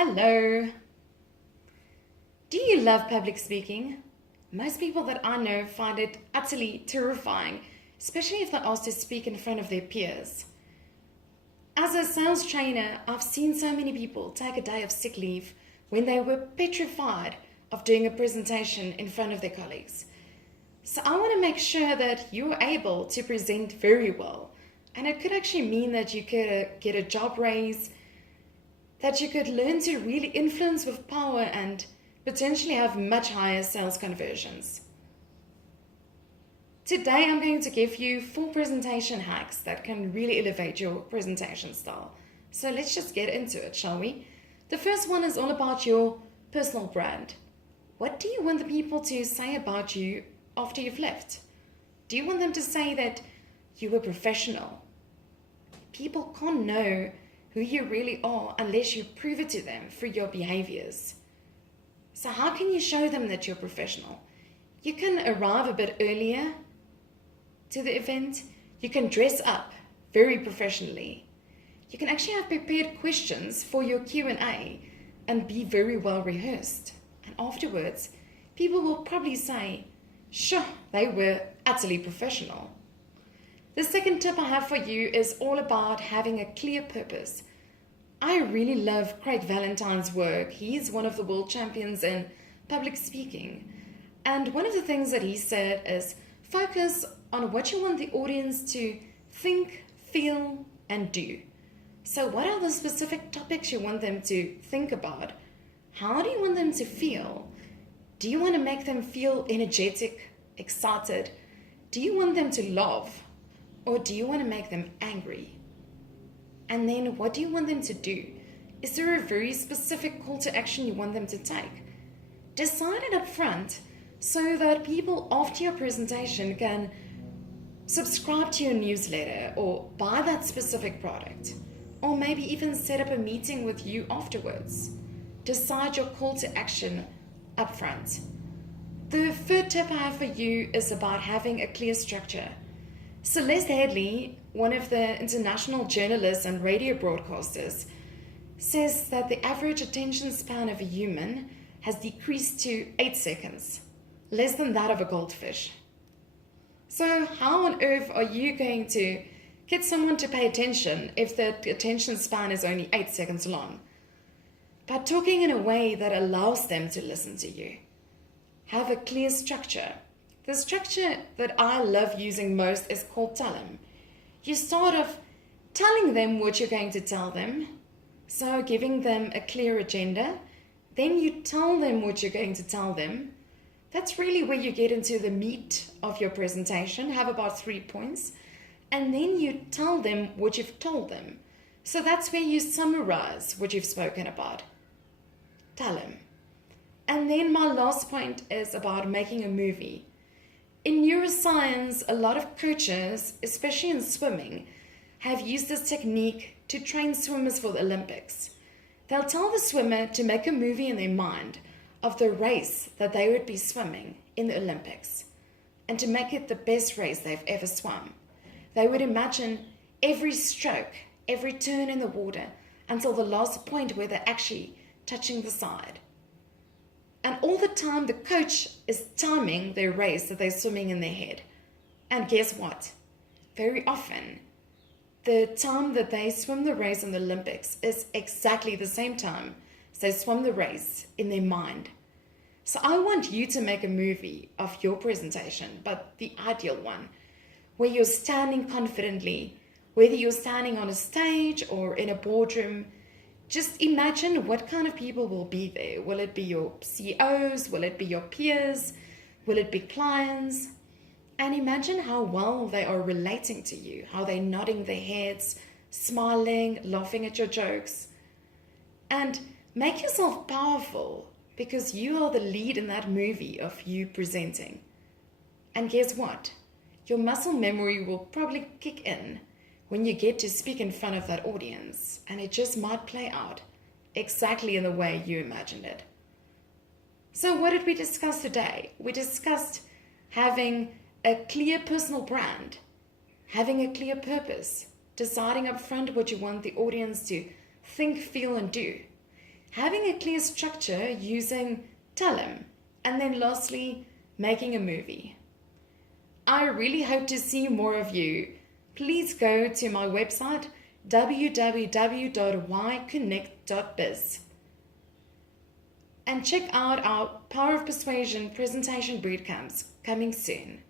Hello. Do you love public speaking? Most people that I know find it utterly terrifying, especially if they're asked to speak in front of their peers. As a sales trainer, I've seen so many people take a day of sick leave when they were petrified of doing a presentation in front of their colleagues. So I want to make sure that you're able to present very well. And it could actually mean that you could get a job raise, that you could learn to really influence with power and potentially have much higher sales conversions. Today I'm going to give you 4 presentation hacks that can really elevate your presentation style. So let's just get into it, shall we? The first one is all about your personal brand. What do you want the people to say about you after you've left? Do you want them to say that you were professional? People can't know who you really are unless you prove it to them through your behaviors. So how can you show them that you're professional? You can arrive a bit earlier to the event. You can dress up very professionally. You can actually have prepared questions for your Q&A and be very well rehearsed. And afterwards, people will probably say, sure, they were utterly professional. The second tip I have for you is all about having a clear purpose. I really love Craig Valentine's work. He's one of the world champions in public speaking. And one of the things that he said is focus on what you want the audience to think, feel, and do. So what are the specific topics you want them to think about? How do you want them to feel? Do you want to make them feel energetic, excited? Do you want them to laugh? Or do you want to make them angry? And then what do you want them to do? Is there a very specific call to action you want them to take? Decide it up front so that people after your presentation can subscribe to your newsletter or buy that specific product, or maybe even set up a meeting with you afterwards. Decide your call to action up front. The third tip I have for you is about having a clear structure. Celeste Headley, one of the international journalists and radio broadcasters, says that the average attention span of a human has decreased to 8 seconds, less than that of a goldfish. So how on earth are you going to get someone to pay attention if the attention span is only 8 seconds long? By talking in a way that allows them to listen to you. Have a clear structure. The structure that I love using most is called tell 'em. You start off telling them what you're going to tell them, so giving them a clear agenda. Then you tell them what you're going to tell them. That's really where you get into the meat of your presentation, have about 3 points. And then you tell them what you've told them. So that's where you summarize what you've spoken about. Tell them. And then my last point is about making a movie. In neuroscience, a lot of coaches, especially in swimming, have used this technique to train swimmers for the Olympics. They'll tell the swimmer to make a movie in their mind of the race that they would be swimming in the Olympics and to make it the best race they've ever swum. They would imagine every stroke, every turn in the water until the last point where they're actually touching the side. And all the time, the coach is timing their race that they're swimming in their head. And guess what? Very often, the time that they swim the race in the Olympics is exactly the same time as they swim the race in their mind. So I want you to make a movie of your presentation, but the ideal one, where you're standing confidently, whether you're standing on a stage or in a boardroom. Just imagine what kind of people will be there. Will it be your CEOs? Will it be your peers? Will it be clients? And imagine how well they are relating to you, how they're nodding their heads, smiling, laughing at your jokes. And make yourself powerful because you are the lead in that movie of you presenting. And guess what? Your muscle memory will probably kick in when you get to speak in front of that audience, and it just might play out exactly in the way you imagined it. So what did we discuss today? We discussed having a clear personal brand, having a clear purpose, deciding up front what you want the audience to think, feel, and do. having a clear structure using Tellem, and then lastly, making a movie. I really hope to see more of you. Please go to my website www.yconnect.biz and check out our Power of Persuasion presentation bootcamps coming soon.